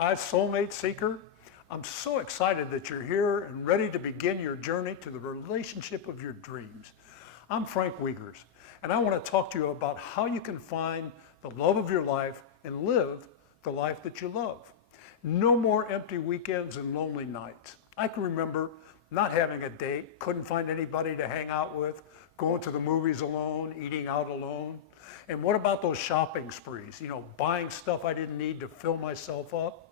Hi, Soulmate Seeker. I'm so excited that you're here and ready to begin your journey to the relationship of your dreams. I'm Frank Wiegers, and I want to talk to you about how you can find the love of your life and live the life that you love. No more empty weekends and lonely nights. I can remember not having a date, couldn't find anybody to hang out with, going to the movies alone, eating out alone. And what about those shopping sprees? Buying stuff I didn't need to fill myself up.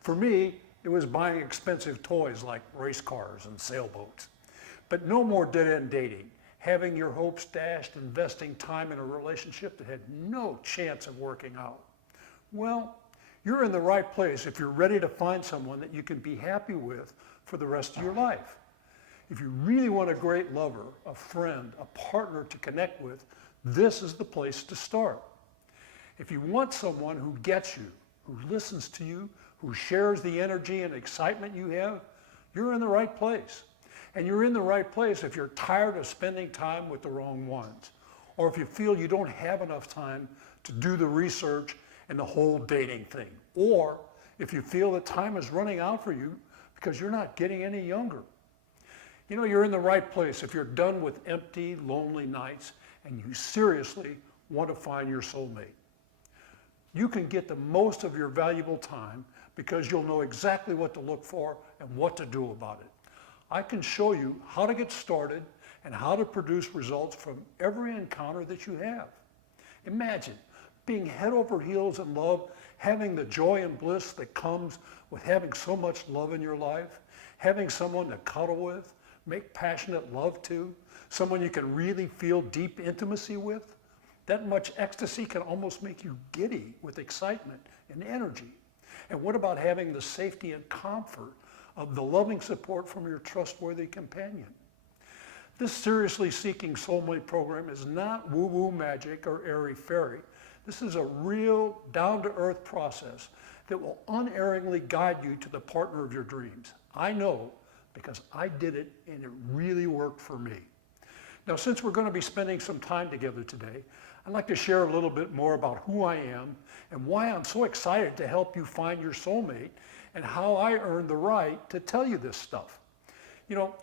For me, it was buying expensive toys like race cars and sailboats. But no more dead-end dating, having your hopes dashed, investing time in a relationship that had no chance of working out. Well, you're in the right place if you're ready to find someone that you can be happy with for the rest of your life. If you really want a great lover, a friend, a partner to connect with, this is the place to start. If you want someone who gets you, who listens to you, who shares the energy and excitement you have, you're in the right place. And you're in the right place if you're tired of spending time with the wrong ones, or if you feel you don't have enough time to do the research and the whole dating thing, or if you feel that time is running out for you because you're not getting any younger. You're in the right place if you're done with empty, lonely nights and you seriously want to find your soulmate. You can get the most of your valuable time because you'll know exactly what to look for and what to do about it. I can show you how to get started and how to produce results from every encounter that you have. Imagine being head over heels in love, having the joy and bliss that comes with having so much love in your life, having someone to cuddle with, make passionate love to, someone you can really feel deep intimacy with. That much ecstasy can almost make you giddy with excitement and energy. And what about having the safety and comfort of the loving support from your trustworthy companion? This seriously seeking soulmate program is not woo-woo magic or airy-fairy. This is a real down-to-earth process that will unerringly guide you to the partner of your dreams. I know because I did it and it really worked for me. Now, since we're going to be spending some time together today, I'd like to share a little bit more about who I am and why I'm so excited to help you find your soulmate and how I earned the right to tell you this stuff.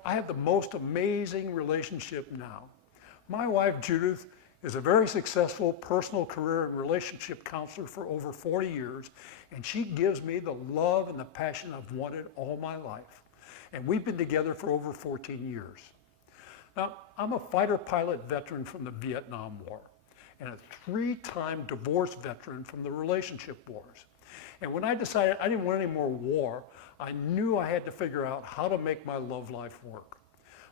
I have the most amazing relationship now. My wife, Judith, is a very successful personal career and relationship counselor for over 40 years, and she gives me the love and the passion I've wanted all my life. And we've been together for over 14 years. Now, I'm a fighter pilot veteran from the Vietnam War and a 3-time divorce veteran from the relationship wars. And when I decided I didn't want any more war, I knew I had to figure out how to make my love life work.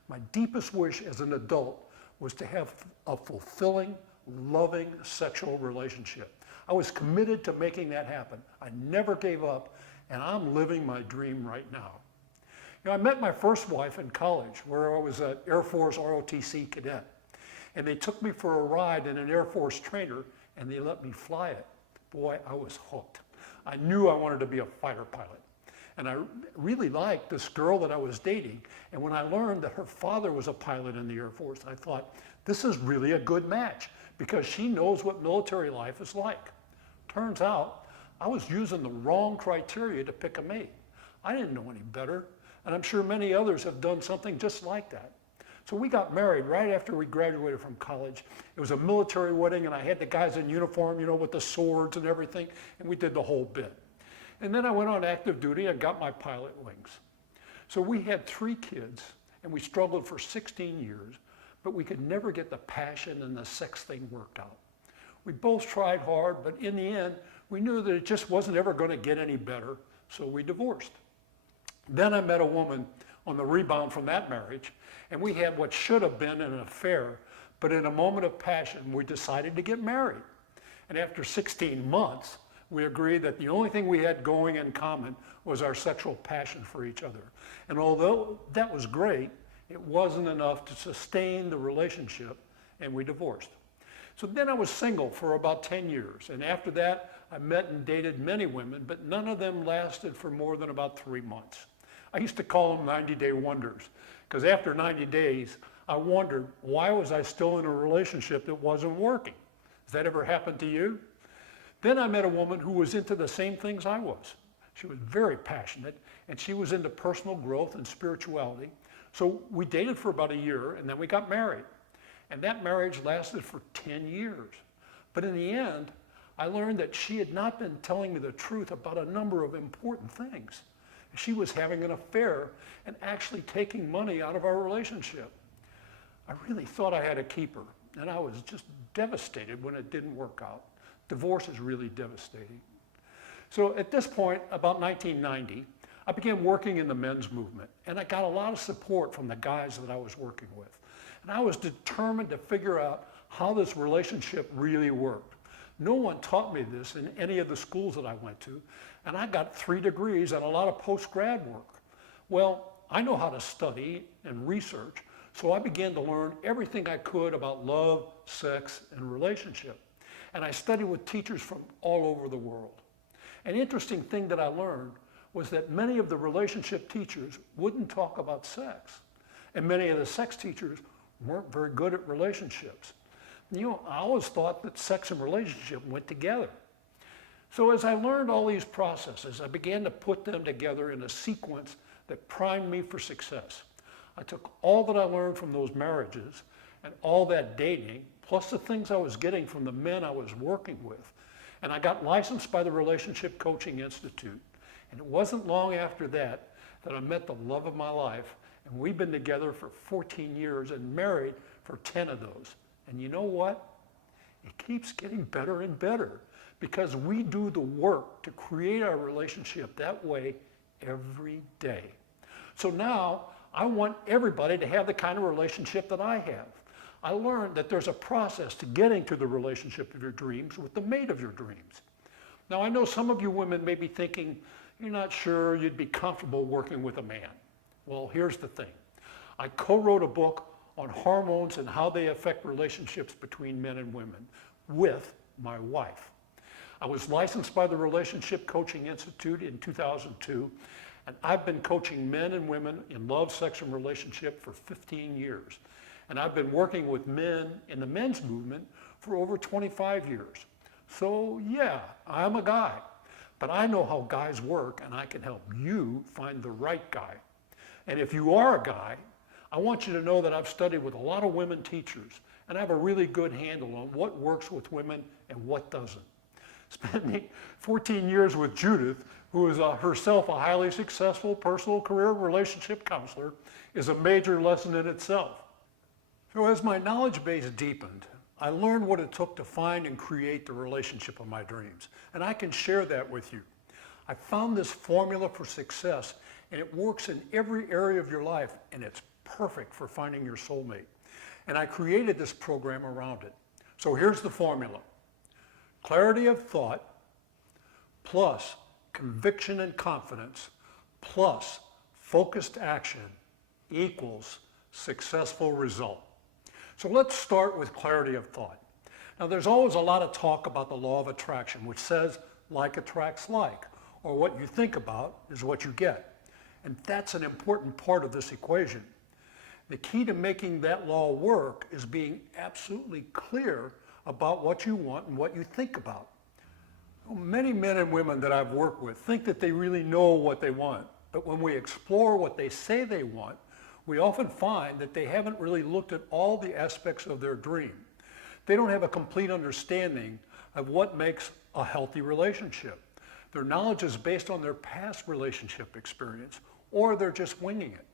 My deepest wish as an adult was to have a fulfilling, loving sexual relationship. I was committed to making that happen. I never gave up, and I'm living my dream right now. I met my first wife in college where I was an Air Force ROTC cadet. And they took me for a ride in an Air Force trainer and they let me fly it. Boy, I was hooked. I knew I wanted to be a fighter pilot. And I really liked this girl that I was dating. And when I learned that her father was a pilot in the Air Force, I thought, this is really a good match because she knows what military life is like. Turns out, I was using the wrong criteria to pick a mate. I didn't know any better. And I'm sure many others have done something just like that. So we got married right after we graduated from college. It was a military wedding and I had the guys in uniform, with the swords and everything, and we did the whole bit. And then I went on active duty and got my pilot wings. So we had 3 kids and we struggled for 16 years, but we could never get the passion and the sex thing worked out. We both tried hard, but in the end, we knew that it just wasn't ever going to get any better, so we divorced. Then I met a woman on the rebound from that marriage, and we had what should have been an affair, but in a moment of passion, we decided to get married. And after 16 months, we agreed that the only thing we had going in common was our sexual passion for each other. And although that was great, it wasn't enough to sustain the relationship, and we divorced. So then I was single for about 10 years, and after that, I met and dated many women, but none of them lasted for more than about 3 months. I used to call them 90-day wonders, because after 90 days, I wondered, why was I still in a relationship that wasn't working? Has that ever happened to you? Then I met a woman who was into the same things I was. She was very passionate, and she was into personal growth and spirituality. So we dated for about a year, and then we got married. And that marriage lasted for 10 years. But in the end, I learned that she had not been telling me the truth about a number of important things. She was having an affair and actually taking money out of our relationship. I really thought I had to keep her, and I was just devastated when it didn't work out. Divorce is really devastating. So at this point, about 1990, I began working in the men's movement, and I got a lot of support from the guys that I was working with. And I was determined to figure out how this relationship really worked. No one taught me this in any of the schools that I went to, and I got 3 degrees and a lot of post-grad work. Well, I know how to study and research, so I began to learn everything I could about love, sex, and relationship. And I studied with teachers from all over the world. An interesting thing that I learned was that many of the relationship teachers wouldn't talk about sex, and many of the sex teachers weren't very good at relationships. You know, I always thought that sex and relationship went together. So as I learned all these processes, I began to put them together in a sequence that primed me for success. I took all that I learned from those marriages and all that dating, plus the things I was getting from the men I was working with, and I got licensed by the Relationship Coaching Institute. And it wasn't long after that that I met the love of my life, and we've been together for 14 years and married for 10 of those. And you know what? It keeps getting better and better because we do the work to create our relationship that way every day. So now I want everybody to have the kind of relationship that I have. I learned that there's a process to getting to the relationship of your dreams with the mate of your dreams. Now I know some of you women may be thinking, you're not sure you'd be comfortable working with a man. Well, here's the thing. I co-wrote a book on hormones and how they affect relationships between men and women with my wife. I was licensed by the Relationship Coaching Institute in 2002, and I've been coaching men and women in love, sex, and relationship for 15 years. And I've been working with men in the men's movement for over 25 years. So yeah, I'm a guy, but I know how guys work, and I can help you find the right guy. And if you are a guy, I want you to know that I've studied with a lot of women teachers, and I have a really good handle on what works with women and what doesn't. Spending 14 years with Judith, who is herself a highly successful personal career relationship counselor, is a major lesson in itself. So as my knowledge base deepened, I learned what it took to find and create the relationship of my dreams, and I can share that with you. I found this formula for success, and it works in every area of your life, and it's perfect for finding your soulmate. And I created this program around it. So here's the formula. Clarity of thought plus conviction and confidence plus focused action equals successful result. So let's start with clarity of thought. Now there's always a lot of talk about the law of attraction, which says like attracts like, or what you think about is what you get. And that's an important part of this equation. The key to making that law work is being absolutely clear about what you want and what you think about. Many men and women that I've worked with think that they really know what they want, but when we explore what they say they want, we often find that they haven't really looked at all the aspects of their dream. They don't have a complete understanding of what makes a healthy relationship. Their knowledge is based on their past relationship experience, or they're just winging it.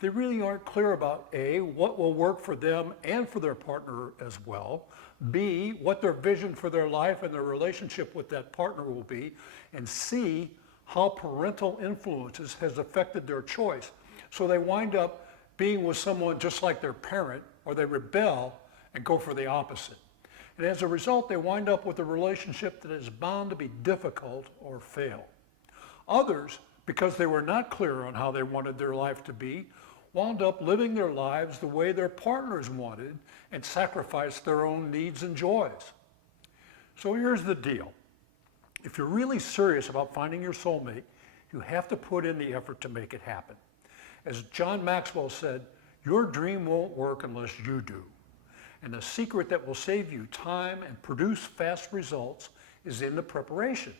They really aren't clear about A, what will work for them and for their partner as well, B, what their vision for their life and their relationship with that partner will be, and C, how parental influences has affected their choice. So they wind up being with someone just like their parent, or they rebel and go for the opposite. And as a result, they wind up with a relationship that is bound to be difficult or fail. Others, because they were not clear on how they wanted their life to be, wound up living their lives the way their partners wanted and sacrificed their own needs and joys. So here's the deal. If you're really serious about finding your soulmate, you have to put in the effort to make it happen. As John Maxwell said, your dream won't work unless you do. And the secret that will save you time and produce fast results is in the preparation.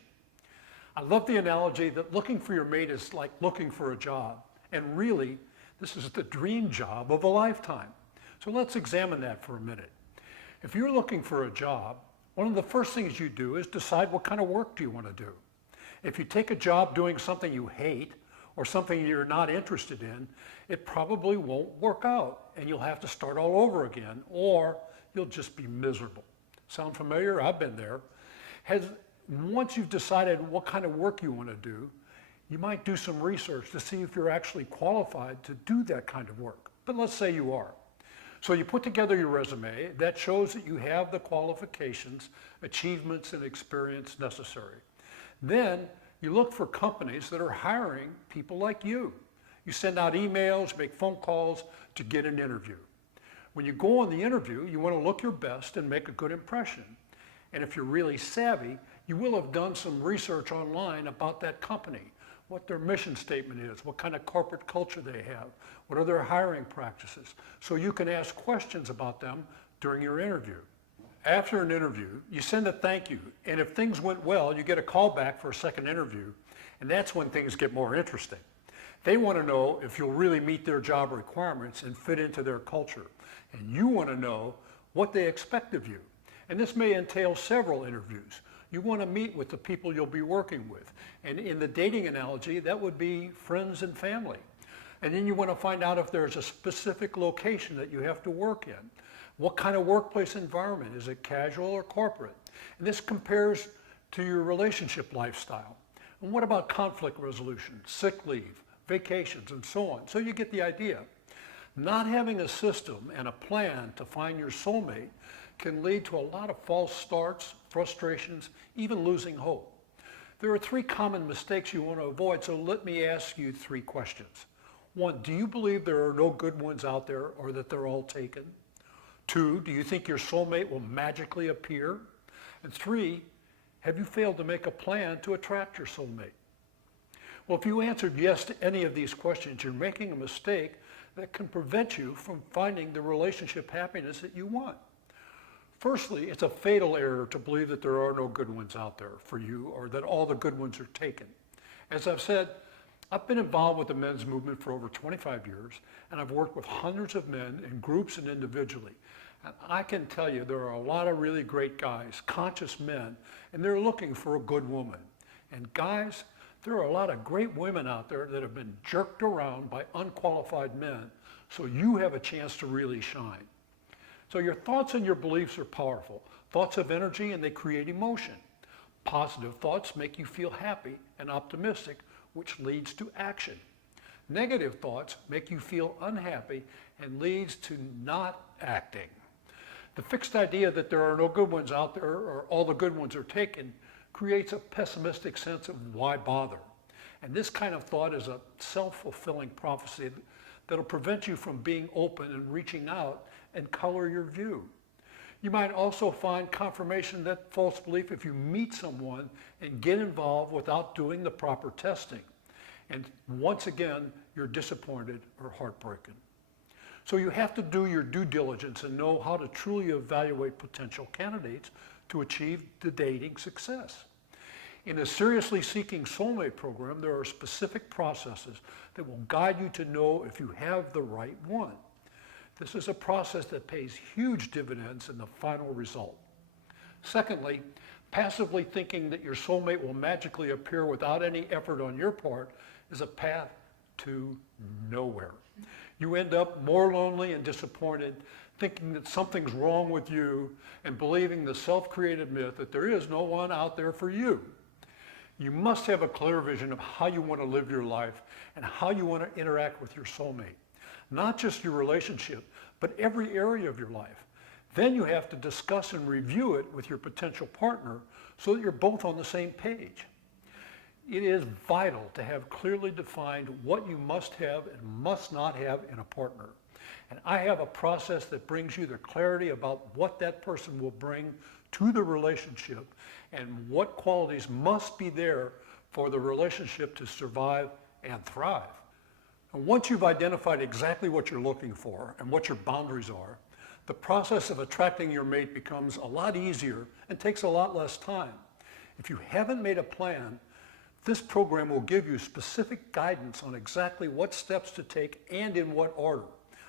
I love the analogy that looking for your mate is like looking for a job. And really, this is the dream job of a lifetime. So let's examine that for a minute. If you're looking for a job, one of the first things you do is decide what kind of work do you want to do. If you take a job doing something you hate or something you're not interested in, it probably won't work out and you'll have to start all over again, or you'll just be miserable. Sound familiar? I've been there. Once you've decided what kind of work you want to do, you might do some research to see if you're actually qualified to do that kind of work. But let's say you are. So you put together your resume that shows that you have the qualifications, achievements, and experience necessary. Then you look for companies that are hiring people like you. You send out emails, make phone calls to get an interview. When you go on the interview, you want to look your best and make a good impression. And if you're really savvy, you will have done some research online about that company, what their mission statement is, what kind of corporate culture they have, what are their hiring practices, so you can ask questions about them during your interview. After an interview, you send a thank you, and if things went well, you get a call back for a second interview, and that's when things get more interesting. They want to know if you'll really meet their job requirements and fit into their culture, and you want to know what they expect of you. And this may entail several interviews. You want to meet with the people you'll be working with. And in the dating analogy, that would be friends and family. And then you want to find out if there's a specific location that you have to work in. What kind of workplace environment? Is it casual or corporate? And this compares to your relationship lifestyle. And what about conflict resolution, sick leave, vacations, and so on? So you get the idea. Not having a system and a plan to find your soulmate can lead to a lot of false starts, frustrations, even losing hope. There are three common mistakes you want to avoid, so let me ask you three questions. One, do you believe there are no good ones out there or that they're all taken? Two, do you think your soulmate will magically appear? And three, have you failed to make a plan to attract your soulmate? Well, if you answered yes to any of these questions, you're making a mistake that can prevent you from finding the relationship happiness that you want. Firstly, it's a fatal error to believe that there are no good ones out there for you or that all the good ones are taken. As I've said, I've been involved with the men's movement for over 25 years, and I've worked with hundreds of men in groups and individually. And I can tell you there are a lot of really great guys, conscious men, and they're looking for a good woman. And guys, there are a lot of great women out there that have been jerked around by unqualified men, so you have a chance to really shine. So your thoughts and your beliefs are powerful. Thoughts have energy and they create emotion. Positive thoughts make you feel happy and optimistic, which leads to action. Negative thoughts make you feel unhappy and leads to not acting. The fixed idea that there are no good ones out there or all the good ones are taken creates a pessimistic sense of why bother. And this kind of thought is a self-fulfilling prophecy that'll prevent you from being open and reaching out and color your view. You might also find confirmation that false belief if you meet someone and get involved without doing the proper testing. And once again, you're disappointed or heartbroken. So you have to do your due diligence and know how to truly evaluate potential candidates to achieve the dating success. In the Seriously Seeking Soulmate program, there are specific processes that will guide you to know if you have the right one. This is a process that pays huge dividends in the final result. Secondly, passively thinking that your soulmate will magically appear without any effort on your part is a path to nowhere. You end up more lonely and disappointed, thinking that something's wrong with you and believing the self-created myth that there is no one out there for you. You must have a clear vision of how you want to live your life and how you want to interact with your soulmate. Not just your relationship, but every area of your life. Then you have to discuss and review it with your potential partner so that you're both on the same page. It is vital to have clearly defined what you must have and must not have in a partner. And I have a process that brings you the clarity about what that person will bring to the relationship and what qualities must be there for the relationship to survive and thrive. And once you've identified exactly what you're looking for and what your boundaries are, the process of attracting your mate becomes a lot easier and takes a lot less time. If you haven't made a plan, This program will give you specific guidance on exactly what steps to take and in what order.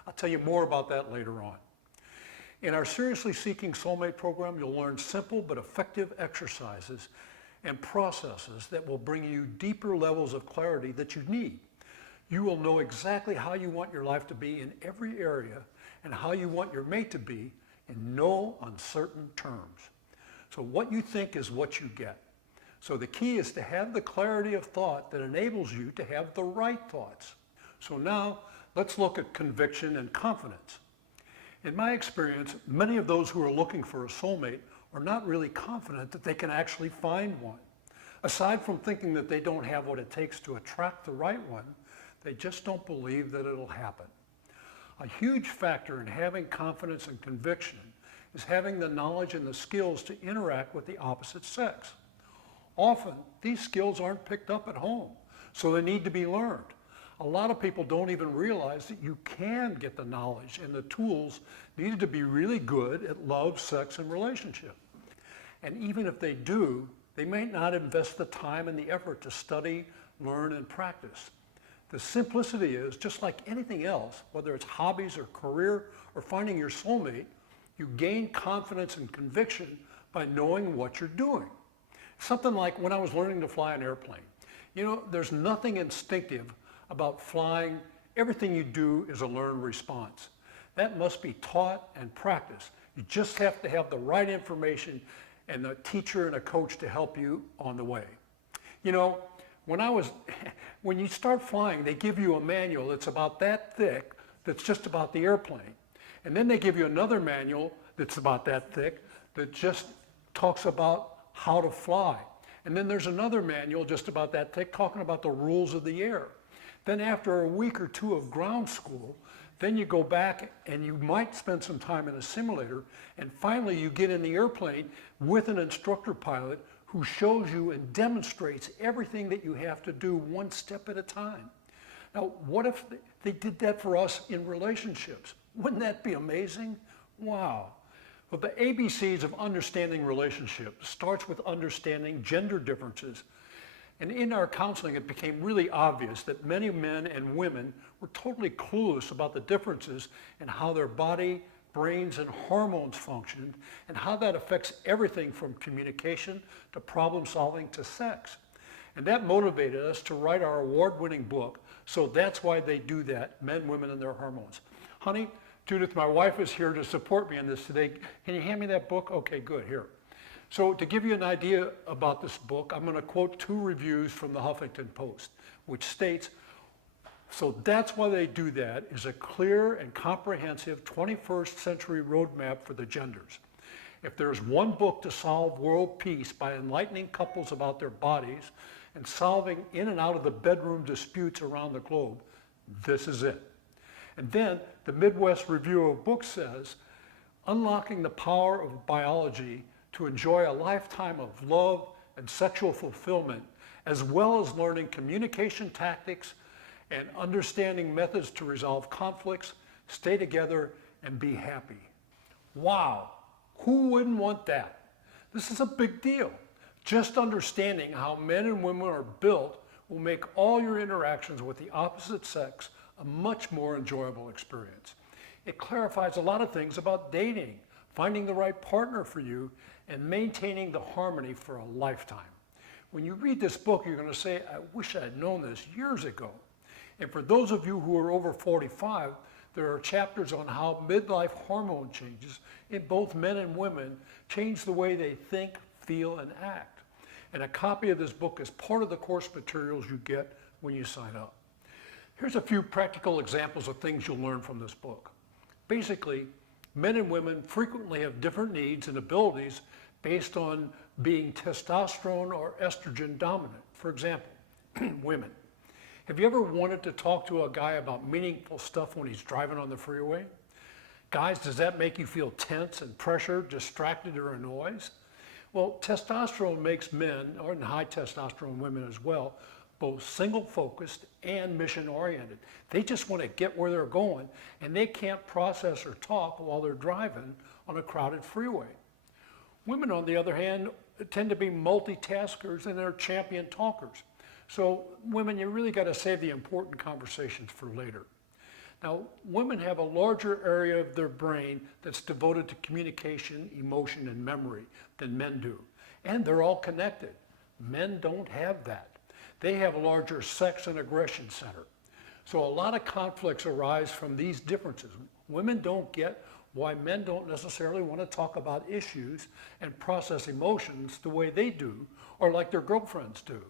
I'll tell you more about that later on. In our Seriously Seeking Soulmate program, you'll learn simple but effective exercises and processes that will bring you deeper levels of clarity that you need. You will know exactly how you want your life to be in every area and how you want your mate to be in no uncertain terms. So what you think is what you get. So the key is to have the clarity of thought that enables you to have the right thoughts. So now let's look at conviction and confidence. In my experience, many of those who are looking for a soulmate are not really confident that they can actually find one. Aside from thinking that they don't have what it takes to attract the right one, they just don't believe that it'll happen. A huge factor in having confidence and conviction is having the knowledge and the skills to interact with the opposite sex. Often, these skills aren't picked up at home, so they need to be learned. A lot of people don't even realize that you can get the knowledge and the tools needed to be really good at love, sex, and relationship. And even if they do, they may not invest the time and the effort to study, learn, and practice. The simplicity is, just like anything else, whether it's hobbies or career or finding your soulmate, you gain confidence and conviction by knowing what you're doing. Something like when I was learning to fly an airplane. You know, there's nothing instinctive about flying. Everything you do is a learned response. That must be taught and practiced. You just have to have the right information and a teacher and a coach to help you on the way. You know, when you start flying, they give you a manual that's about that thick, that's just about the airplane. And then they give you another manual that's about that thick, that just talks about how to fly. And then there's another manual just about that thick talking about the rules of the air. Then after a week or two of ground school, then you go back and you might spend some time in a simulator, and finally you get in the airplane with an instructor pilot who shows you and demonstrates everything that you have to do one step at a time. Now, what if they did that for us in relationships? Wouldn't that be amazing? Wow. Well, the ABCs of understanding relationships starts with understanding gender differences. And in our counseling, it became really obvious that many men and women were totally clueless about the differences in how their body, brains, and hormones functioned, and how that affects everything from communication to problem solving to sex. And that motivated us to write our award-winning book. So that's why they do that, Men, Women, and Their Hormones. Honey, Judith, my wife, is here to support me in this today. Can you hand me that book? Okay, good, here. So to give you an idea about this book, I'm going to quote 2 reviews from the Huffington Post, which states, so that's why they do that, is a clear and comprehensive 21st century roadmap for the genders. If there's one book to solve world peace by enlightening couples about their bodies and solving in and out of the bedroom disputes around the globe, this is it. And then the Midwest Review of Books says, unlocking the power of biology to enjoy a lifetime of love and sexual fulfillment, as well as learning communication tactics and understanding methods to resolve conflicts, stay together, and be happy. Wow, who wouldn't want that? This is a big deal. Just understanding how men and women are built will make all your interactions with the opposite sex a much more enjoyable experience. It clarifies a lot of things about dating, finding the right partner for you, and maintaining the harmony for a lifetime. When you read this book, you're going to say, I wish I had known this years ago. And for those of you who are over 45, there are chapters on how midlife hormone changes in both men and women change the way they think, feel, and act. And a copy of this book is part of the course materials you get when you sign up. Here's a few practical examples of things you'll learn from this book. Basically, men and women frequently have different needs and abilities based on being testosterone or estrogen dominant. For example, women. Have you ever wanted to talk to a guy about meaningful stuff when he's driving on the freeway? Guys, does that make you feel tense and pressured, distracted, or annoyed? Well, testosterone makes men, or high testosterone women as well, both single-focused and mission-oriented. They just want to get where they're going, and they can't process or talk while they're driving on a crowded freeway. Women, on the other hand, tend to be multitaskers and they're champion talkers. So women, you really got to save the important conversations for later. Now, women have a larger area of their brain that's devoted to communication, emotion, and memory than men do. And they're all connected. Men don't have that. They have a larger sex and aggression center. So a lot of conflicts arise from these differences. Women don't get why men don't necessarily want to talk about issues and process emotions the way they do, or like their girlfriends do.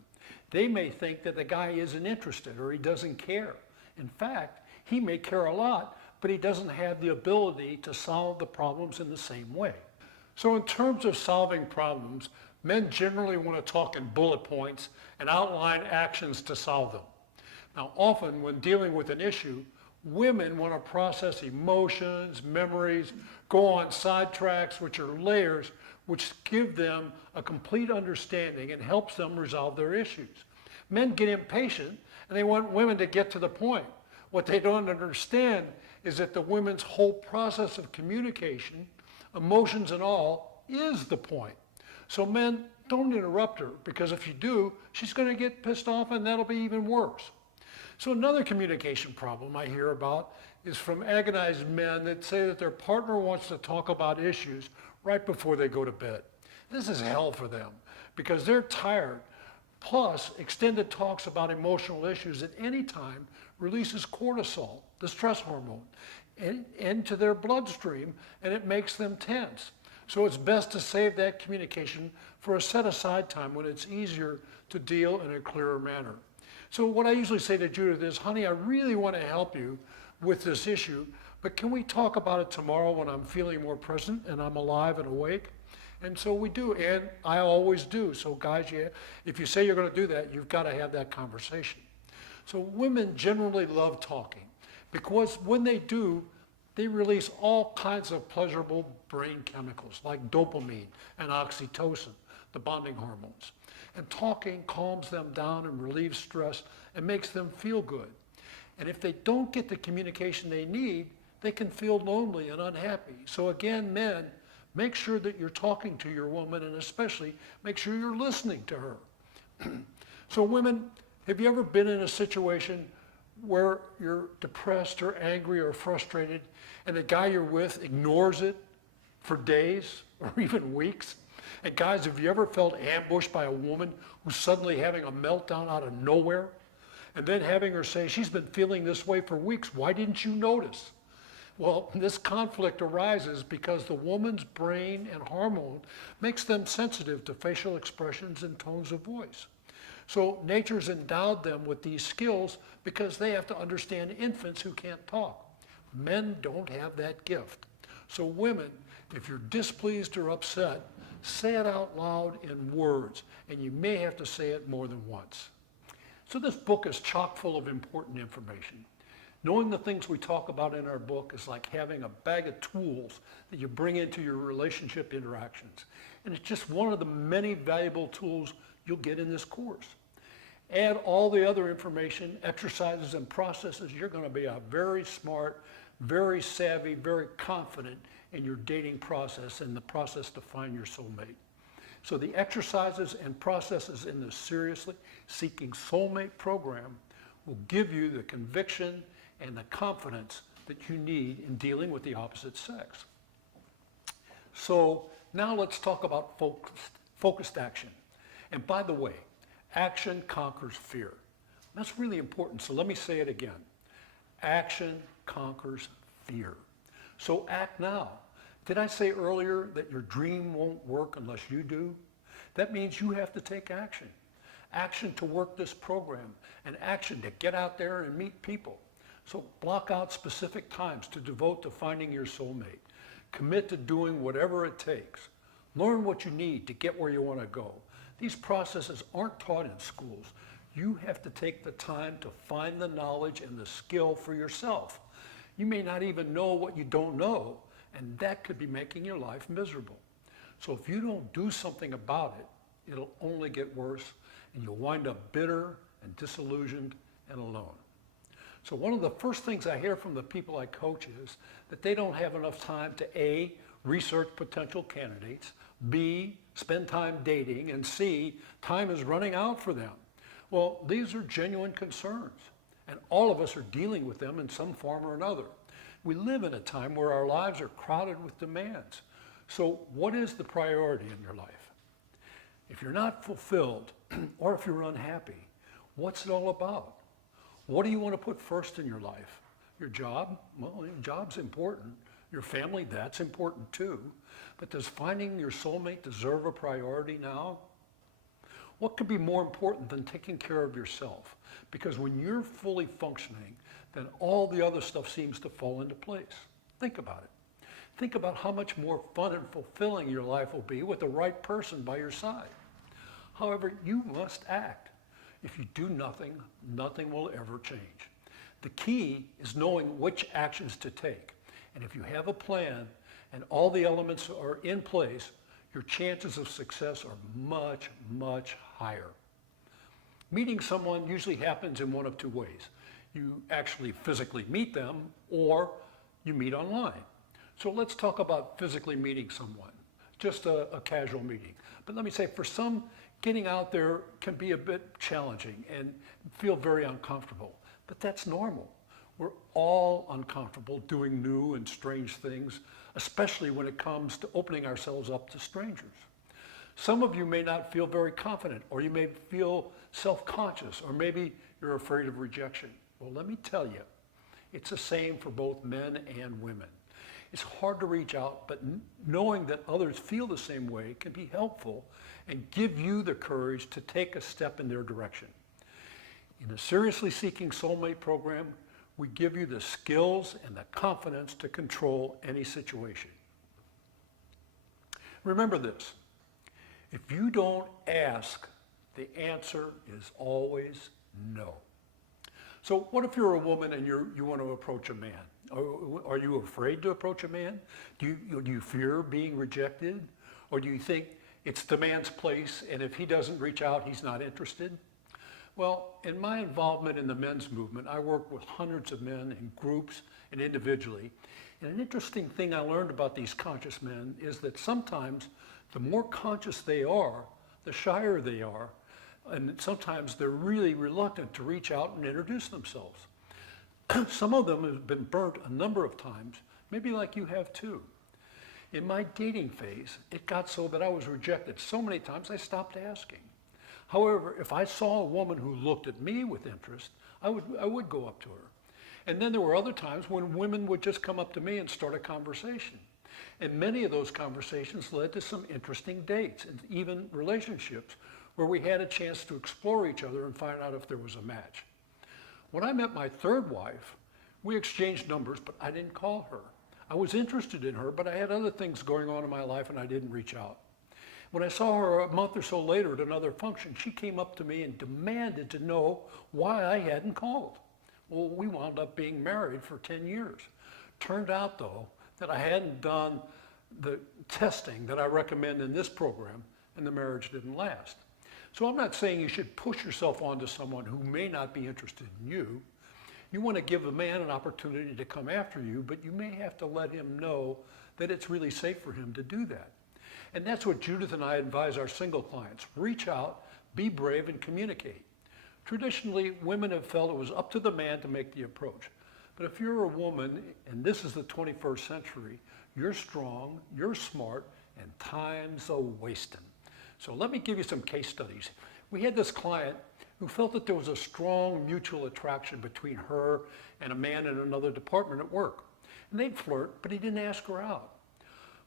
They may think that the guy isn't interested or he doesn't care. In fact, he may care a lot, but he doesn't have the ability to solve the problems in the same way. So in terms of solving problems, men generally want to talk in bullet points and outline actions to solve them. Now, often when dealing with an issue, women want to process emotions, memories, go on sidetracks, which are layers, which give them a complete understanding and helps them resolve their issues. Men get impatient and they want women to get to the point. What they don't understand is that the women's whole process of communication, emotions and all, is the point. So men, don't interrupt her, because if you do, she's going to get pissed off and that'll be even worse. So another communication problem I hear about is from agonized men that say that their partner wants to talk about issues right before they go to bed. This is hell for them because they're tired. Plus, extended talks about emotional issues at any time releases cortisol, the stress hormone, into their bloodstream, and it makes them tense. So it's best to save that communication for a set-aside time when it's easier to deal in a clearer manner. So what I usually say to Judith is, honey, I really want to help you with this issue, but can we talk about it tomorrow when I'm feeling more present and I'm alive and awake? And so we do, and I always do. So guys, if you say you're going to do that, you've got to have that conversation. So women generally love talking because when they do, they release all kinds of pleasurable brain chemicals like dopamine and oxytocin, the bonding hormones. And talking calms them down and relieves stress and makes them feel good. And if they don't get the communication they need, they can feel lonely and unhappy. So again, men, make sure that you're talking to your woman, and especially make sure you're listening to her. So women, have you ever been in a situation where you're depressed or angry or frustrated and the guy you're with ignores it for days or even weeks? And guys, have you ever felt ambushed by a woman who's suddenly having a meltdown out of nowhere? And then having her say, she's been feeling this way for weeks, why didn't you notice? Well, this conflict arises because the woman's brain and hormone makes them sensitive to facial expressions and tones of voice. So nature's endowed them with these skills because they have to understand infants who can't talk. Men don't have that gift. So women, if you're displeased or upset, say it out loud in words, and you may have to say it more than once. So this book is chock full of important information. Knowing the things we talk about in our book is like having a bag of tools that you bring into your relationship interactions. And it's just one of the many valuable tools you'll get in this course. Add all the other information, exercises, and processes, you're going to be a very smart, very savvy, very confident in your dating process and the process to find your soulmate. So the exercises and processes in the Seriously Seeking Soulmate program will give you the conviction and the confidence that you need in dealing with the opposite sex. So now let's talk about focused action. And by the way, action conquers fear. That's really important, so let me say it again. Action conquers fear. So act now. Did I say earlier that your dream won't work unless you do? That means you have to take action. Action to work this program, and action to get out there and meet people. So block out specific times to devote to finding your soulmate. Commit to doing whatever it takes. Learn what you need to get where you want to go. These processes aren't taught in schools. You have to take the time to find the knowledge and the skill for yourself. You may not even know what you don't know, and that could be making your life miserable. So if you don't do something about it, it'll only get worse, and you'll wind up bitter and disillusioned and alone. So one of the first things I hear from the people I coach is that they don't have enough time to A, research potential candidates, B, spend time dating, and C, time is running out for them. Well, these are genuine concerns, and all of us are dealing with them in some form or another. We live in a time where our lives are crowded with demands. So what is the priority in your life? If you're not fulfilled, or if you're unhappy, what's it all about? What do you want to put first in your life? Your job? Well, your job's important. Your family, that's important too. But does finding your soulmate deserve a priority now? What could be more important than taking care of yourself? Because when you're fully functioning, then all the other stuff seems to fall into place. Think about it. Think about how much more fun and fulfilling your life will be with the right person by your side. However, you must act. If you do nothing, nothing will ever change. The key is knowing which actions to take. And if you have a plan and all the elements are in place, your chances of success are much, much higher. Meeting someone usually happens in one of two ways. You actually physically meet them, or you meet online. So let's talk about physically meeting someone, just a casual meeting. But let me say, for some, getting out there can be a bit challenging and feel very uncomfortable, but that's normal. We're all uncomfortable doing new and strange things, especially when it comes to opening ourselves up to strangers. Some of you may not feel very confident, or you may feel self-conscious, or maybe you're afraid of rejection. Well, let me tell you, it's the same for both men and women. It's hard to reach out, but knowing that others feel the same way can be helpful and give you the courage to take a step in their direction. In the Seriously Seeking Soulmate program, we give you the skills and the confidence to control any situation. Remember this, if you don't ask, the answer is always no. So what if you're a woman and you want to approach a man? Are you afraid to approach a man? Do you fear being rejected? Or do you think it's the man's place, and if he doesn't reach out, he's not interested? Well, in my involvement in the men's movement, I work with hundreds of men in groups and individually. And an interesting thing I learned about these conscious men is that sometimes the more conscious they are, the shyer they are, and sometimes they're really reluctant to reach out and introduce themselves. Some of them have been burnt a number of times, maybe like you have too. In my dating phase, it got so that I was rejected so many times I stopped asking. However, if I saw a woman who looked at me with interest, I would go up to her. And then there were other times when women would just come up to me and start a conversation. And many of those conversations led to some interesting dates and even relationships where we had a chance to explore each other and find out if there was a match. When I met my third wife, we exchanged numbers, but I didn't call her. I was interested in her, but I had other things going on in my life and I didn't reach out. When I saw her a month or so later at another function, she came up to me and demanded to know why I hadn't called. Well, we wound up being married for 10 years. Turned out, though, that I hadn't done the testing that I recommend in this program, and the marriage didn't last. So I'm not saying you should push yourself onto someone who may not be interested in you. You want to give a man an opportunity to come after you, but you may have to let him know that it's really safe for him to do that. And that's what Judith and I advise our single clients. Reach out, be brave, and communicate. Traditionally, women have felt it was up to the man to make the approach. But if you're a woman, and this is the 21st century, you're strong, you're smart, and time's a-wasting. So let me give you some case studies. We had this client who felt that there was a strong mutual attraction between her and a man in another department at work. And they'd flirt, but he didn't ask her out.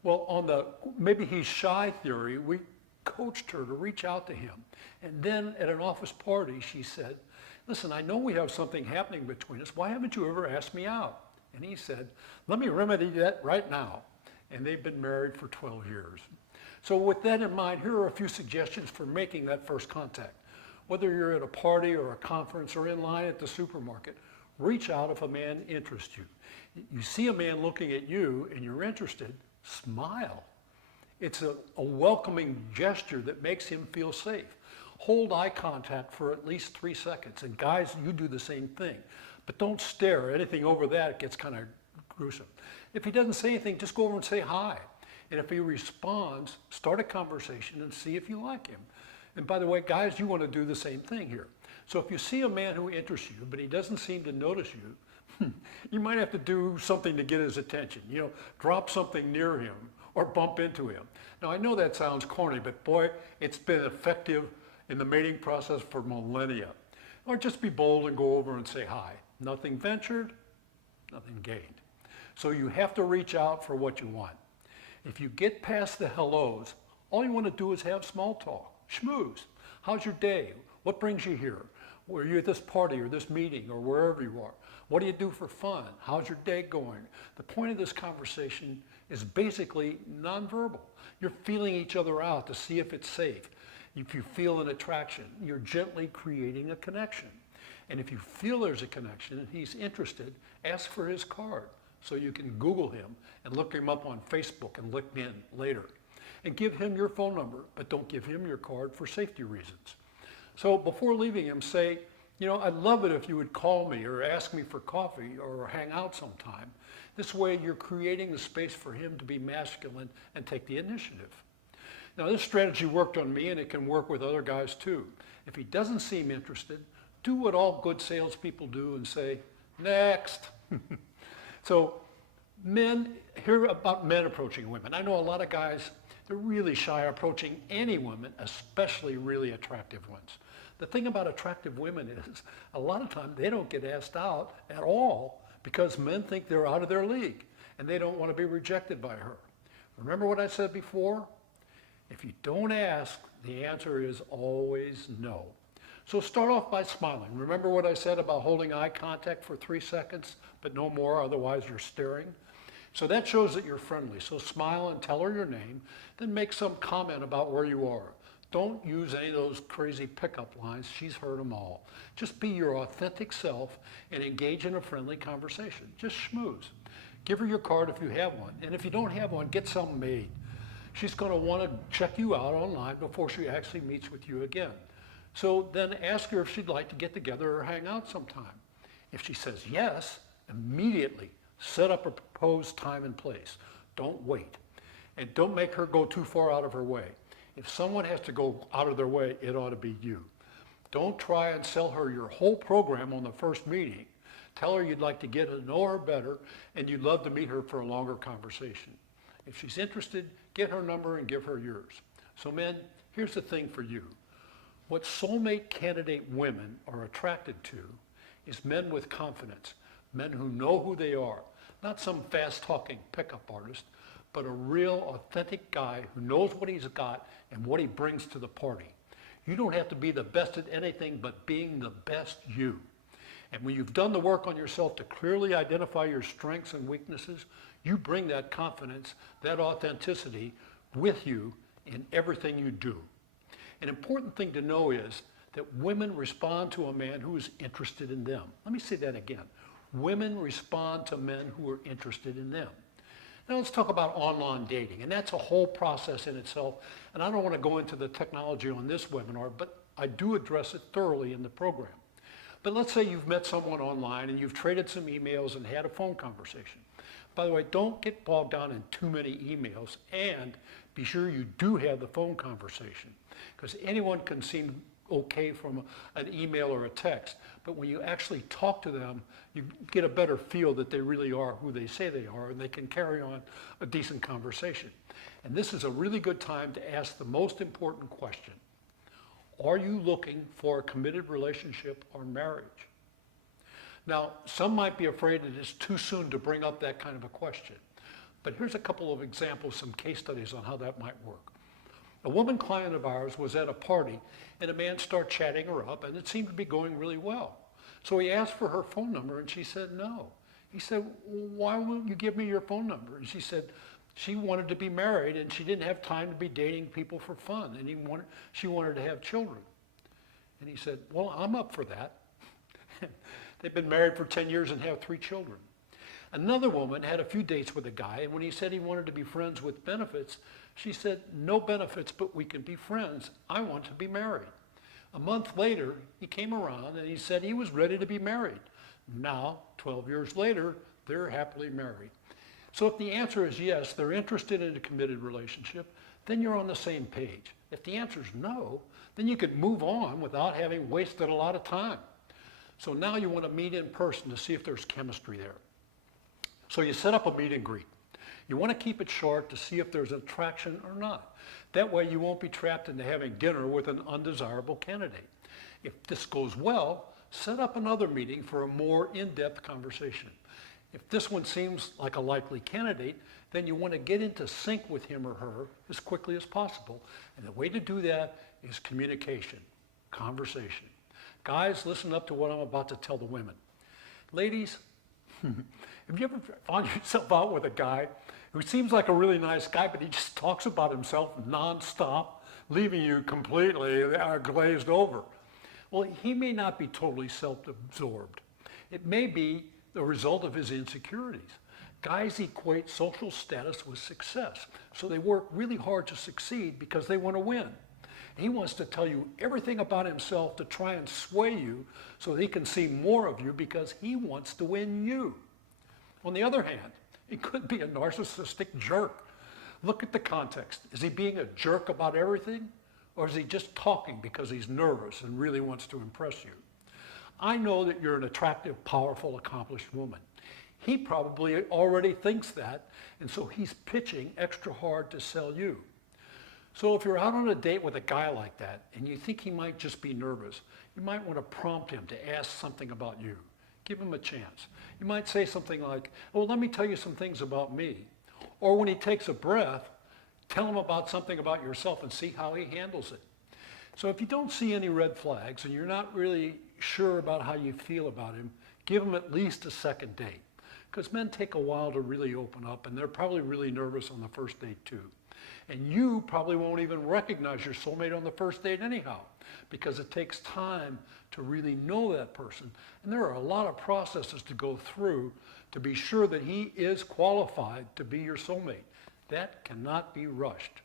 Well, on the maybe he's shy theory, we coached her to reach out to him. And then at an office party, she said, listen, I know we have something happening between us. Why haven't you ever asked me out? And he said, let me remedy that right now. And they've been married for 12 years. So with that in mind, here are a few suggestions for making that first contact. Whether you're at a party or a conference or in line at the supermarket, reach out if a man interests you. You see a man looking at you and you're interested, smile. It's a welcoming gesture that makes him feel safe. Hold eye contact for at least 3 seconds. And guys, you do the same thing. But don't stare. Anything over that gets kind of gruesome. If he doesn't say anything, just go over and say hi. And if he responds, start a conversation and see if you like him. And by the way, guys, you want to do the same thing here. So if you see a man who interests you, but he doesn't seem to notice you, you might have to do something to get his attention. Drop something near him or bump into him. Now I know that sounds corny, but boy, it's been effective in the mating process for millennia. Or just be bold and go over and say hi. Nothing ventured, nothing gained. So you have to reach out for what you want. If you get past the hellos, all you want to do is have small talk, schmooze. How's your day? What brings you here? Were you at this party or this meeting or wherever you are? What do you do for fun? How's your day going? The point of this conversation is basically nonverbal. You're feeling each other out to see if it's safe. If you feel an attraction, you're gently creating a connection. And if you feel there's a connection and he's interested, ask for his card so you can Google him and look him up on Facebook and LinkedIn later. And give him your phone number, but don't give him your card for safety reasons. So before leaving him, say, I'd love it if you would call me or ask me for coffee or hang out sometime. This way you're creating the space for him to be masculine and take the initiative. Now this strategy worked on me and it can work with other guys too. If he doesn't seem interested, do what all good salespeople do and say, next. So hear about men approaching women. I know a lot of guys, they're really shy approaching any woman, especially really attractive ones. The thing about attractive women is a lot of times they don't get asked out at all because men think they're out of their league and they don't want to be rejected by her. Remember what I said before? If you don't ask, the answer is always no. So start off by smiling. Remember what I said about holding eye contact for 3 seconds, but no more, otherwise you're staring? So that shows that you're friendly. So smile and tell her your name, then make some comment about where you are. Don't use any of those crazy pickup lines. She's heard them all. Just be your authentic self and engage in a friendly conversation. Just schmooze. Give her your card if you have one. And if you don't have one, get some made. She's going to want to check you out online before she actually meets with you again. So then ask her if she'd like to get together or hang out sometime. If she says yes, immediately set up a proposed time and place. Don't wait. And don't make her go too far out of her way. If someone has to go out of their way, it ought to be you. Don't try and sell her your whole program on the first meeting. Tell her you'd like to get to know her better and you'd love to meet her for a longer conversation. If she's interested, get her number and give her yours. So men, here's the thing for you. What soulmate candidate women are attracted to is men with confidence, men who know who they are, not some fast-talking pickup artist, but a real authentic guy who knows what he's got and what he brings to the party. You don't have to be the best at anything but being the best you. And when you've done the work on yourself to clearly identify your strengths and weaknesses, you bring that confidence, that authenticity with you in everything you do. An important thing to know is that women respond to a man who is interested in them. Let me say that again. Women respond to men who are interested in them. Now let's talk about online dating, and that's a whole process in itself, and I don't want to go into the technology on this webinar, but I do address it thoroughly in the program. But let's say you've met someone online and you've traded some emails and had a phone conversation. By the way, don't get bogged down in too many emails, and be sure you do have the phone conversation, because anyone can seem okay from an email or a text, but when you actually talk to them, you get a better feel that they really are who they say they are, and they can carry on a decent conversation. And this is a really good time to ask the most important question. Are you looking for a committed relationship or marriage? Now, some might be afraid that it's too soon to bring up that kind of a question, but here's a couple of examples, some case studies on how that might work. A woman client of ours was at a party and a man started chatting her up and it seemed to be going really well. So he asked for her phone number and she said no. He said, well, why won't you give me your phone number? And she said she wanted to be married and she didn't have time to be dating people for fun, and she wanted to have children. And he said, well, I'm up for that. They've been married for 10 years and have 3 children. Another woman had a few dates with a guy, and when he said he wanted to be friends with benefits, she said, no benefits, but we can be friends. I want to be married. A month later, he came around and he said he was ready to be married. Now, 12 years later, they're happily married. So if the answer is yes, they're interested in a committed relationship, then you're on the same page. If the answer is no, Then you could move on without having wasted a lot of time. So now you want to meet in person to see if there's chemistry there. So you set up a meet and greet. You want to keep it short to see if there's attraction or not. That way you won't be trapped into having dinner with an undesirable candidate. If this goes well, set up another meeting for a more in-depth conversation. If this one seems like a likely candidate, then you want to get into sync with him or her as quickly as possible. And the way to do that is communication, conversation. Guys, listen up to what I'm about to tell the women. Ladies, have you ever found yourself out with a guy who seems like a really nice guy, but he just talks about himself nonstop, leaving you completely glazed over? Well, he may not be totally self-absorbed. It may be the result of his insecurities. Guys equate social status with success, so they work really hard to succeed because they want to win. He wants to tell you everything about himself to try and sway you so that he can see more of you because he wants to win you. On the other hand, he could be a narcissistic jerk. Look at the context. Is he being a jerk about everything? Or is he just talking because he's nervous and really wants to impress you? I know that you're an attractive, powerful, accomplished woman. He probably already thinks that, and so he's pitching extra hard to sell you. So if you're out on a date with a guy like that and you think he might just be nervous, you might want to prompt him to ask something about you. Give him a chance. You might say something like, well, let me tell you some things about me. Or when he takes a breath, tell him about something about yourself and see how he handles it. So if you don't see any red flags and you're not really sure about how you feel about him, give him at least a second date. Because men take a while to really open up, and they're probably really nervous on the first date too. And you probably won't even recognize your soulmate on the first date anyhow, because it takes time to really know that person. And there are a lot of processes to go through to be sure that he is qualified to be your soulmate. That cannot be rushed.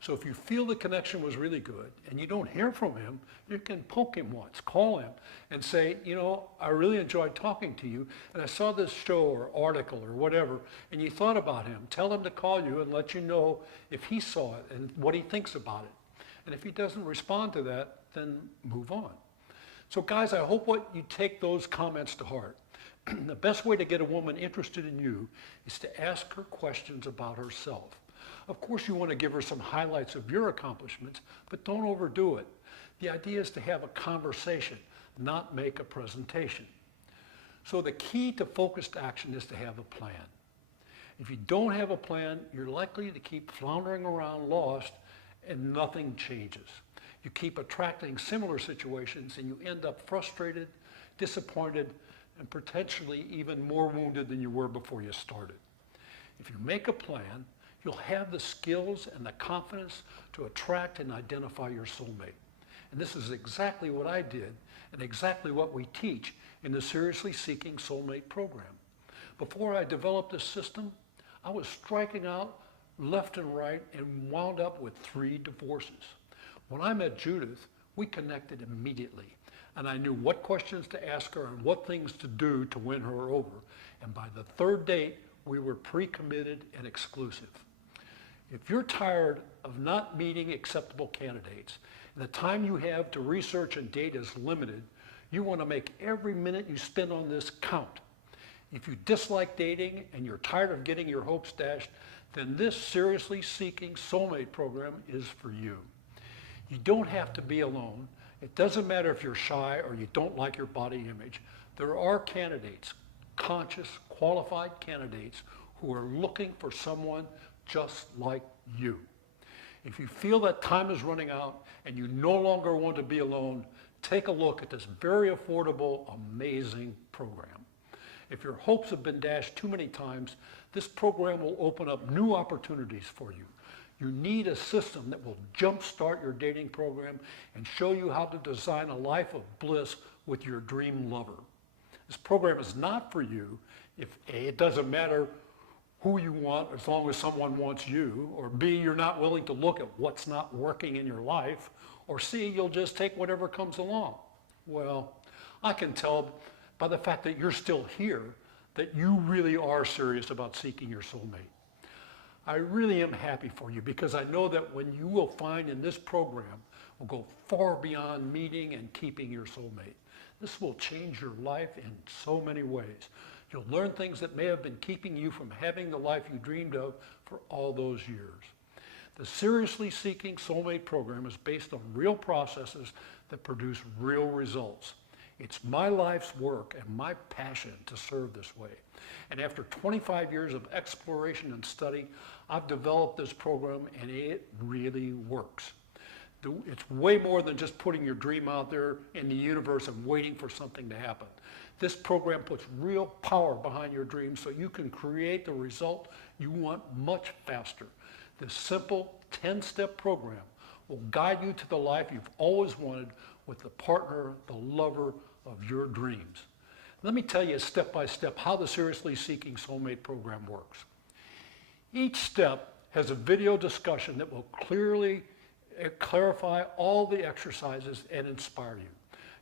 So if you feel the connection was really good and you don't hear from him, you can poke him once, call him and say, you know, I really enjoyed talking to you and I saw this show or article or whatever and you thought about him. Tell him to call you and let you know if he saw it and what he thinks about it. And if he doesn't respond to that, then move on. So guys, I hope you take those comments to heart. The best way to get a woman interested in you is to ask her questions about herself. Of course, you want to give her some highlights of your accomplishments, but don't overdo it. The idea is to have a conversation, not make a presentation. So the key to focused action is to have a plan. If you don't have a plan, you're likely to keep floundering around lost and nothing changes. You keep attracting similar situations and you end up frustrated, disappointed, and potentially even more wounded than you were before you started. If you make a plan, you'll have the skills and the confidence to attract and identify your soulmate. And this is exactly what I did and exactly what we teach in the Seriously Seeking Soulmate program. Before I developed this system, I was striking out left and right and wound up with 3 divorces. When I met Judith, we connected immediately. And I knew what questions to ask her and what things to do to win her over. And by the 3rd date, we were pre-committed and exclusive. If you're tired of not meeting acceptable candidates, and the time you have to research and date is limited, you want to make every minute you spend on this count. If you dislike dating and you're tired of getting your hopes dashed, then this Seriously Seeking Soulmate program is for you. You don't have to be alone. It doesn't matter if you're shy or you don't like your body image. There are candidates, conscious, qualified candidates who are looking for someone just like you. If you feel that time is running out and you no longer want to be alone, take a look at this very affordable, amazing program. If your hopes have been dashed too many times, this program will open up new opportunities for you. You need a system that will jumpstart your dating program and show you how to design a life of bliss with your dream lover. This program is not for you if A, it doesn't matter who you want as long as someone wants you, or B, you're not willing to look at what's not working in your life, or C, you'll just take whatever comes along. Well, I can tell by the fact that you're still here that you really are serious about seeking your soulmate. I really am happy for you because I know that when you will find in this program will go far beyond meeting and keeping your soulmate. This will change your life in so many ways. You'll learn things that may have been keeping you from having the life you dreamed of for all those years. The Seriously Seeking Soulmate program is based on real processes that produce real results. It's my life's work and my passion to serve this way. And after 25 years of exploration and study, I've developed this program and it really works. It's way more than just putting your dream out there in the universe and waiting for something to happen. This program puts real power behind your dreams so you can create the result you want much faster. This simple 10-step program will guide you to the life you've always wanted with the partner, the lover of your dreams. Let me tell you step by step how the Seriously Seeking Soulmate program works. Each step has a video discussion that will clearly clarify all the exercises and inspire you.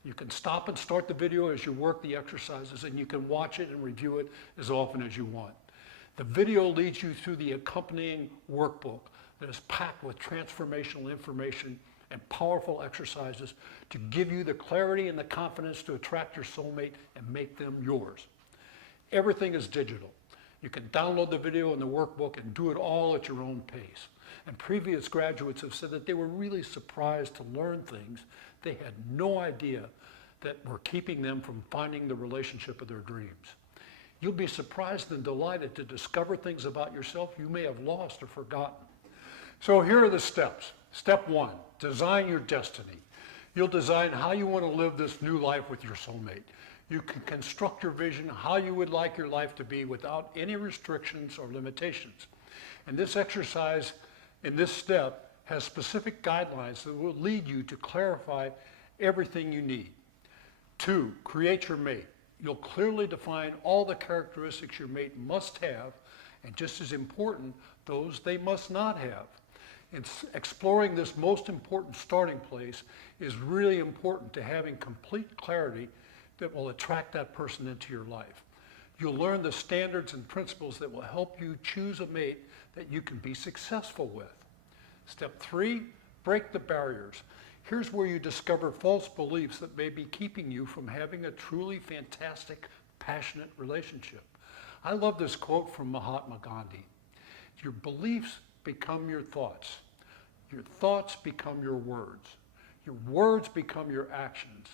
You can stop and start the video as you work the exercises, and you can watch it and review it as often as you want. The video leads you through the accompanying workbook that is packed with transformational information and powerful exercises to give you the clarity and the confidence to attract your soulmate and make them yours. Everything is digital. You can download the video and the workbook and do it all at your own pace. And previous graduates have said that they were really surprised to learn things they had no idea that were keeping them from finding the relationship of their dreams. You'll be surprised and delighted to discover things about yourself you may have lost or forgotten. So here are the steps. Step 1, design your destiny. You'll design how you want to live this new life with your soulmate. You can construct your vision how you would like your life to be without any restrictions or limitations. And this exercise in this step has specific guidelines that will lead you to clarify everything you need. 2, create your mate. You'll clearly define all the characteristics your mate must have, and just as important, those they must not have. Exploring this most important starting place is really important to having complete clarity that will attract that person into your life. You'll learn the standards and principles that will help you choose a mate that you can be successful with. Step 3, break the barriers. Here's where you discover false beliefs that may be keeping you from having a truly fantastic, passionate relationship. I love this quote from Mahatma Gandhi. Your beliefs become your thoughts. Your thoughts become your words. Your words become your actions.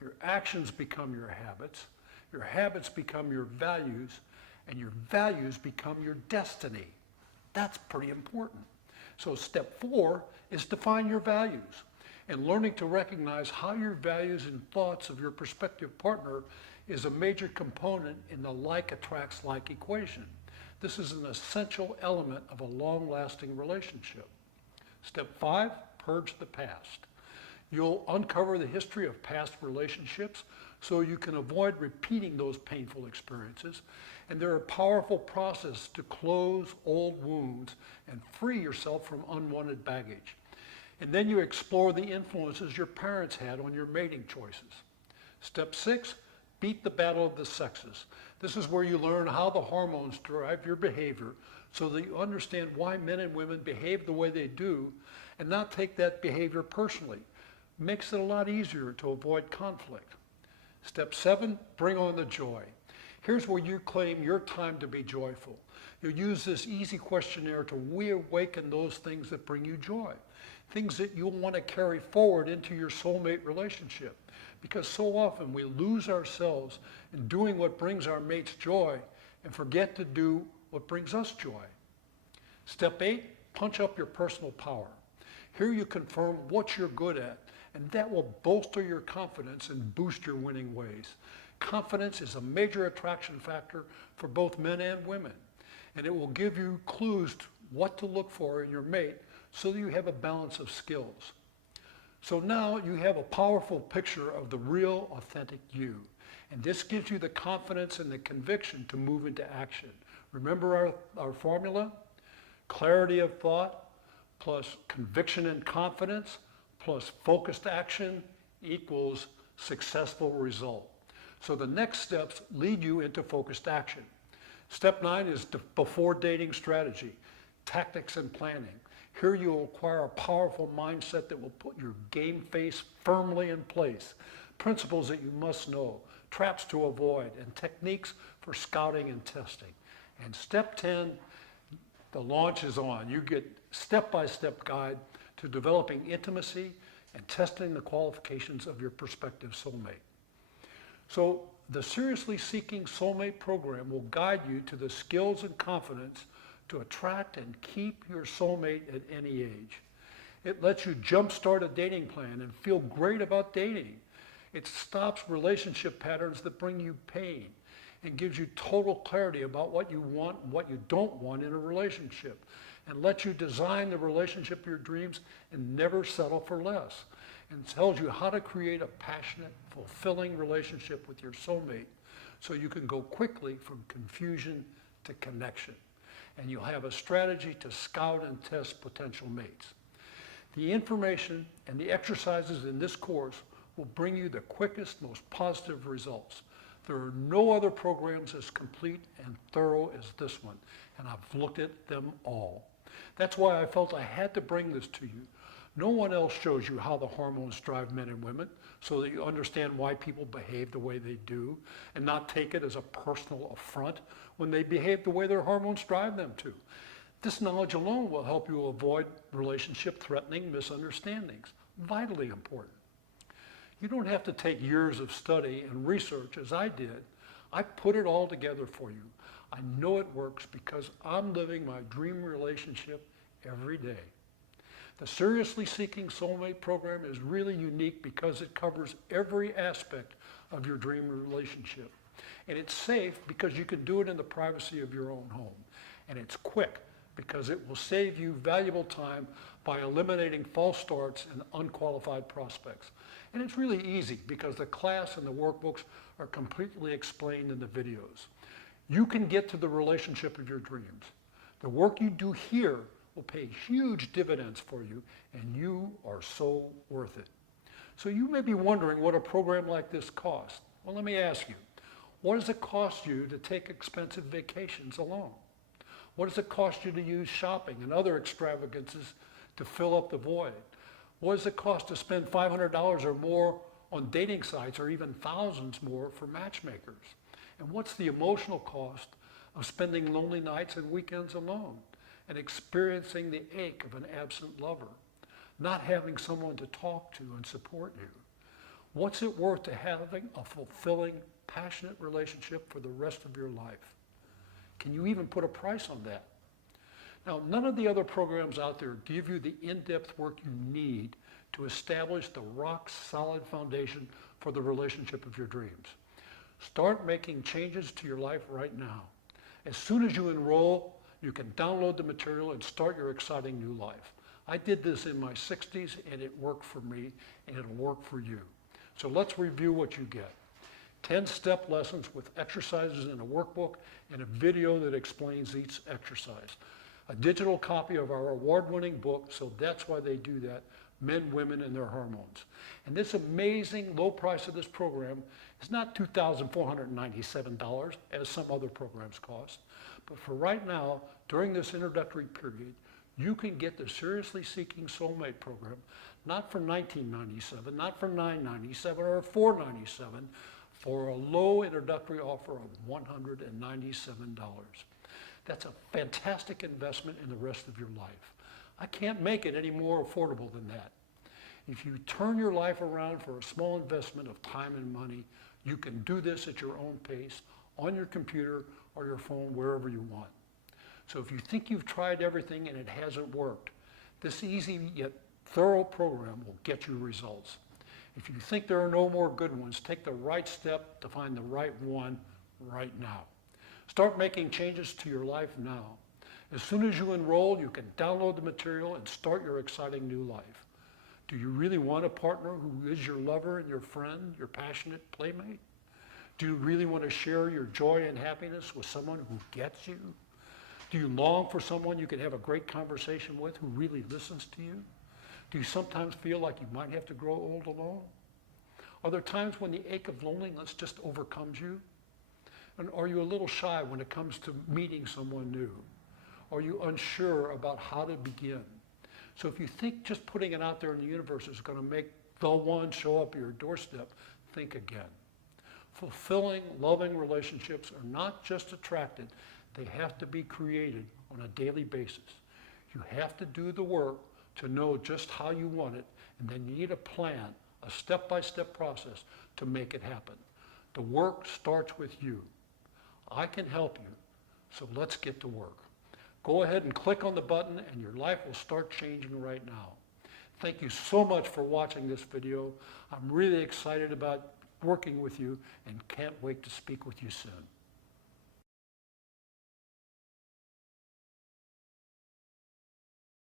Your actions become your habits. Your habits become your values. And your values become your destiny. That's pretty important. So step 4 is define your values. And learning to recognize how your values and thoughts of your prospective partner is a major component in the like attracts like equation. This is an essential element of a long-lasting relationship. Step 5, purge the past. You'll uncover the history of past relationships so you can avoid repeating those painful experiences. And they're a powerful process to close old wounds and free yourself from unwanted baggage. And then you explore the influences your parents had on your mating choices. Step 6, beat the battle of the sexes. This is where you learn how the hormones drive your behavior so that you understand why men and women behave the way they do and not take that behavior personally. Makes it a lot easier to avoid conflict. Step 7, bring on the joy. Here's where you claim your time to be joyful. You'll use this easy questionnaire to reawaken those things that bring you joy. Things that you'll want to carry forward into your soulmate relationship. Because so often we lose ourselves in doing what brings our mates joy and forget to do what brings us joy. Step 8, punch up your personal power. Here you confirm what you're good at, and that will bolster your confidence and boost your winning ways. Confidence is a major attraction factor for both men and women, and it will give you clues to what to look for in your mate so that you have a balance of skills. So now you have a powerful picture of the real, authentic you, and this gives you the confidence and the conviction to move into action. Remember our formula? Clarity of thought plus conviction and confidence plus focused action equals successful result. So the next steps lead you into focused action. Step 9 is before dating strategy, tactics and planning. Here you'll acquire a powerful mindset that will put your game face firmly in place, principles that you must know, traps to avoid, and techniques for scouting and testing. And step 10, the launch is on. You get step-by-step guide to developing intimacy and testing the qualifications of your prospective soulmate. So the Seriously Seeking Soulmate program will guide you to the skills and confidence to attract and keep your soulmate at any age. It lets you jumpstart a dating plan and feel great about dating. It stops relationship patterns that bring you pain and gives you total clarity about what you want and what you don't want in a relationship, and lets you design the relationship of your dreams and never settle for less, and tells you how to create a passionate, fulfilling relationship with your soulmate so you can go quickly from confusion to connection. And you'll have a strategy to scout and test potential mates. The information and the exercises in this course will bring you the quickest, most positive results. There are no other programs as complete and thorough as this one, and I've looked at them all. That's why I felt I had to bring this to you. No one else shows you how the hormones drive men and women so that you understand why people behave the way they do and not take it as a personal affront when they behave the way their hormones drive them to. This knowledge alone will help you avoid relationship-threatening misunderstandings. Vitally important. You don't have to take years of study and research as I did. I put it all together for you. I know it works because I'm living my dream relationship every day. The Seriously Seeking Soulmate program is really unique because it covers every aspect of your dream relationship. And it's safe because you can do it in the privacy of your own home. And it's quick because it will save you valuable time by eliminating false starts and unqualified prospects. And it's really easy because the class and the workbooks are completely explained in the videos. You can get to the relationship of your dreams. The work you do here will pay huge dividends for you, and you are so worth it. So you may be wondering what a program like this costs. Well, let me ask you, what does it cost you to take expensive vacations alone? What does it cost you to use shopping and other extravagances to fill up the void? What does it cost to spend $500 or more on dating sites, or even thousands more for matchmakers? And what's the emotional cost of spending lonely nights and weekends alone and experiencing the ache of an absent lover, not having someone to talk to and support you? What's it worth to having a fulfilling, passionate relationship for the rest of your life? Can you even put a price on that? Now, none of the other programs out there give you the in-depth work you need to establish the rock-solid foundation for the relationship of your dreams. Start making changes to your life right now. As soon as you enroll, you can download the material and start your exciting new life. I did this in my 60s, and it worked for me, and it'll work for you. So let's review what you get. 10-step lessons with exercises in a workbook and a video that explains each exercise. A digital copy of our award-winning book, So That's Why They Do That, Men, Women, and Their Hormones. And this amazing low price of this program is not $2,497 as some other programs cost. But for right now, during this introductory period, you can get the Seriously Seeking Soulmate program, not for $19.97, not for $9.97 or $4.97, for a low introductory offer of $197. That's a fantastic investment in the rest of your life. I can't make it any more affordable than that. If you turn your life around for a small investment of time and money, you can do this at your own pace, on your computer or your phone, wherever you want. So if you think you've tried everything and it hasn't worked, this easy yet thorough program will get you results. If you think there are no more good ones, take the right step to find the right one right now. Start making changes to your life now. As soon as you enroll, you can download the material and start your exciting new life. Do you really want a partner who is your lover and your friend, your passionate playmate? Do you really want to share your joy and happiness with someone who gets you? Do you long for someone you can have a great conversation with who really listens to you? Do you sometimes feel like you might have to grow old alone? Are there times when the ache of loneliness just overcomes you? And are you a little shy when it comes to meeting someone new? Are you unsure about how to begin? So if you think just putting it out there in the universe is going to make the one show up at your doorstep, think again. Fulfilling, loving relationships are not just attracted, they have to be created on a daily basis. You have to do the work to know just how you want it, and then you need a plan, a step-by-step process to make it happen. The work starts with you. I can help you, so let's get to work. Go ahead and click on the button and your life will start changing right now. Thank you so much for watching this video. I'm really excited about working with you and can't wait to speak with you soon.